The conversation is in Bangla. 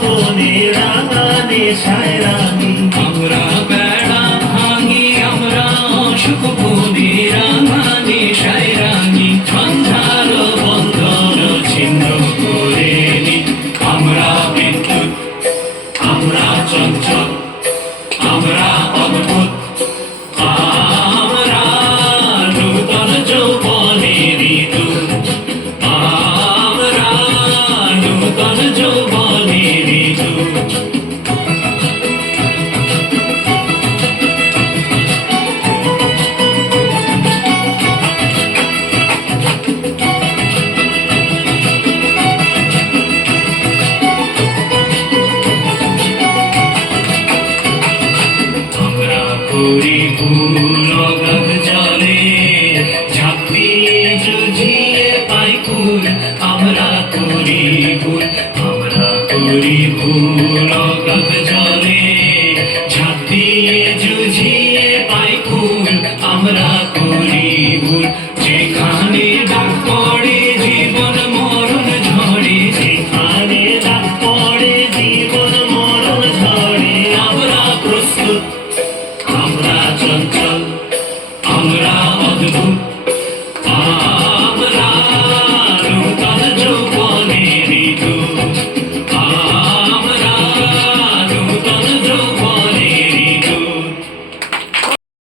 বনে রাঙানে সায়রানি আমরা বেড়া ভাঙি আমরা অসুখ বনে রাঙানে সায়রানি সন্ধ্যার বন্ধন ছিন্ন করে নি আমরা বিদ্যুৎ আমরা চঞ্চল আমরা অদ্ভুত আমরা নূতন যৌবনের ঋতু আমরা নূতন যৌবনের ঋতু আমরা করি ভুল অগাধ জলে ঝাঁপিয়ে জুঝিয়ে পাই কুল আমরা করি ভুল অগাধ জলে